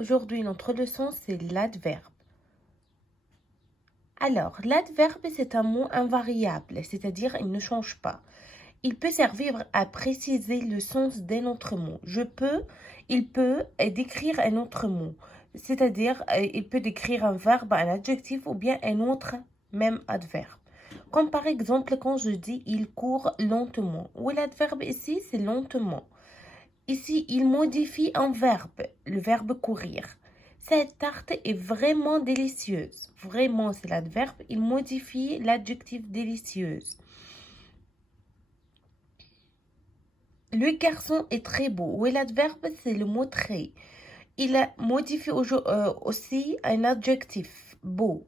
Aujourd'hui, notre leçon, c'est l'adverbe. Alors, l'adverbe, c'est un mot invariable, c'est-à-dire il ne change pas. Il peut servir à préciser le sens d'un autre mot. Il peut décrire un autre mot, c'est-à-dire il peut décrire un verbe, un adjectif ou bien un autre même adverbe. Comme par exemple quand je dis il court lentement. Oui, l'adverbe ici, c'est lentement. Ici, il modifie un verbe, le verbe courir. Cette tarte est vraiment délicieuse. Vraiment, c'est l'adverbe. Il modifie l'adjectif délicieuse. Le garçon est très beau. Oui, l'adverbe, c'est le mot très. Il modifie aussi un adjectif, beau.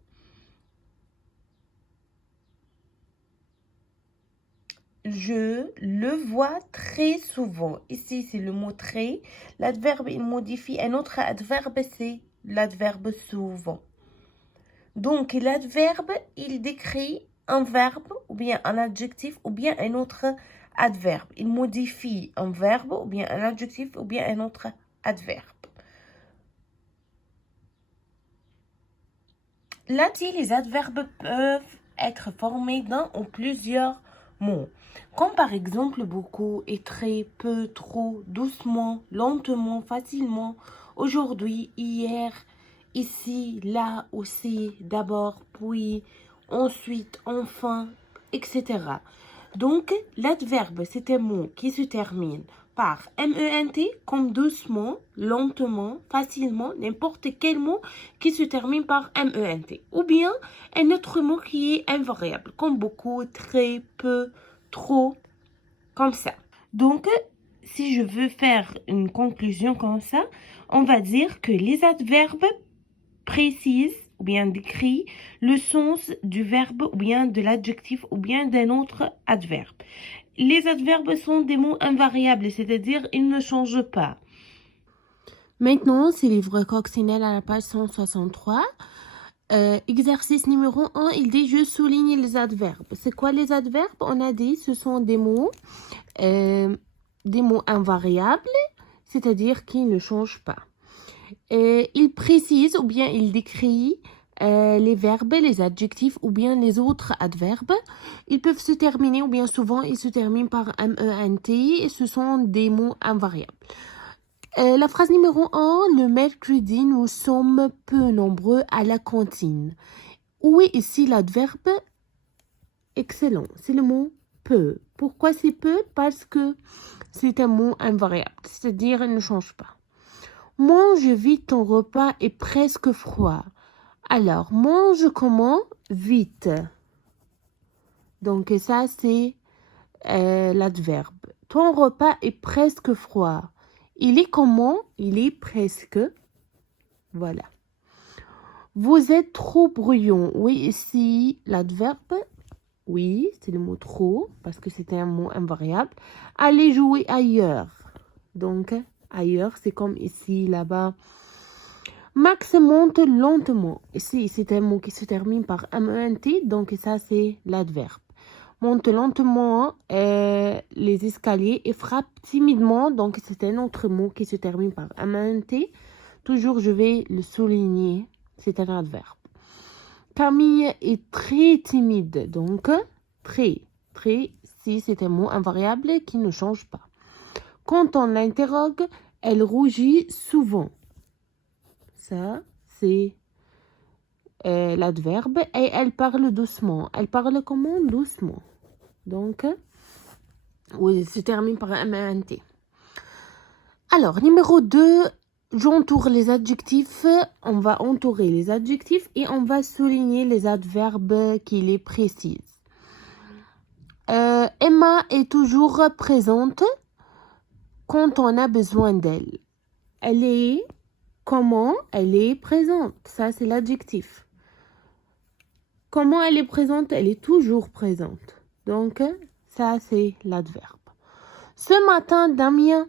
Je le vois très souvent. Ici, c'est le mot très. L'adverbe, il modifie un autre adverbe, c'est l'adverbe souvent. Donc, l'adverbe, il décrit un verbe ou bien un adjectif ou bien un autre adverbe. Il modifie un verbe ou bien un adjectif ou bien un autre adverbe. Là, les adverbes peuvent être formés d'un ou plusieurs mots, comme par exemple beaucoup et très, peu, trop, doucement, lentement, facilement, aujourd'hui, hier, ici, là, aussi, d'abord, puis, ensuite, enfin, etc. Donc, l'adverbe, c'est un mot qui se termine par ment, comme doucement, lentement, facilement, n'importe quel mot qui se termine par ment. Ou bien un autre mot qui est invariable, comme beaucoup, très, peu, trop, comme ça. Donc, si je veux faire une conclusion comme ça, on va dire que les adverbes précisent ou bien décrit le sens du verbe ou bien de l'adjectif ou bien d'un autre adverbe. Les adverbes sont des mots invariables, c'est-à-dire ils ne changent pas. Maintenant, c'est livre coccinelle à la page 163. Exercice numéro 1, il dit je souligne les adverbes. C'est quoi les adverbes? On a dit ce sont des mots invariables, c'est-à-dire qui ne changent pas. Il précise ou bien il décrit les verbes, les adjectifs ou bien les autres adverbes. Ils peuvent se terminer ou bien souvent ils se terminent par ment et ce sont des mots invariables. La phrase numéro 1, le mercredi, nous sommes peu nombreux à la cantine. Où est ici l'adverbe? Excellent, c'est le mot peu. Pourquoi c'est peu? Parce que c'est un mot invariable, c'est-à-dire il ne change pas. Mange vite, ton repas est presque froid. Alors, mange comment? Vite. Donc ça, c'est l'adverbe. Ton repas est presque froid. Il est comment? Il est presque. Voilà. Vous êtes trop bruyant. Oui, ici, l'adverbe. Oui, c'est le mot trop, parce que c'était un mot invariable. Allez jouer ailleurs. Donc, ailleurs, c'est comme ici, là-bas. Max monte lentement. Ici, c'est un mot qui se termine par ment, donc ça, c'est l'adverbe. Monte lentement les escaliers et frappe timidement, donc c'est un autre mot qui se termine par ment. Toujours, je vais le souligner, c'est un adverbe. Camille est très timide, donc très, si c'est un mot invariable qui ne change pas. Quand on l'interroge, elle rougit souvent. Ça, c'est l'adverbe. Et elle parle doucement. Elle parle comment? Doucement. Donc, oui, se termine par ment. Alors, numéro 2, j'entoure les adjectifs. On va entourer les adjectifs et on va souligner les adverbes qui les précisent. Emma est toujours présente quand on a besoin d'elle. Elle est comment? Elle est présente. Ça, c'est l'adjectif. Comment elle est présente? Elle est toujours présente. Donc, ça, c'est l'adverbe. Ce matin, Damien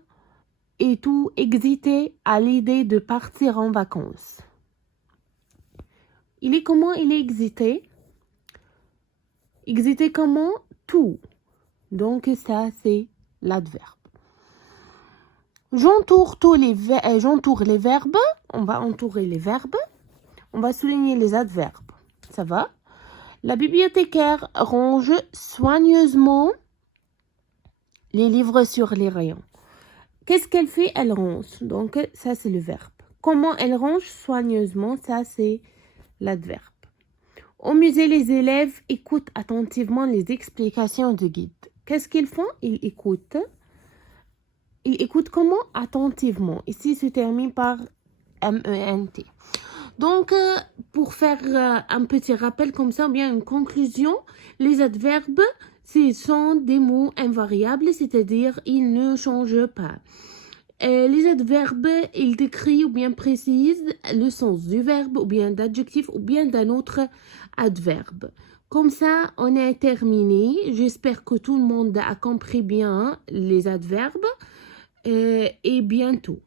est tout excité à l'idée de partir en vacances. Il est comment? Il est excité. Excité comment? Tout. Donc, ça, c'est l'adverbe. j'entoure les verbes. On va entourer les verbes. On va souligner les adverbes. Ça va? La bibliothécaire range soigneusement les livres sur les rayons. Qu'est-ce qu'elle fait? Elle range. Donc, ça, c'est le verbe. Comment elle range soigneusement? Ça, c'est l'adverbe. Au musée, les élèves écoutent attentivement les explications du guide. Qu'est-ce qu'ils font? Ils écoutent. Ils écoutent comment? Attentivement. Ici, se termine par M-E-N-T. Donc, pour faire un petit rappel comme ça, ou bien une conclusion, les adverbes, ce sont des mots invariables, c'est-à-dire ils ne changent pas. Les adverbes, ils décrivent ou bien précisent le sens du verbe, ou bien d'adjectif, ou bien d'un autre adverbe. Comme ça, on a terminé. J'espère que tout le monde a compris bien les adverbes. Et bientôt.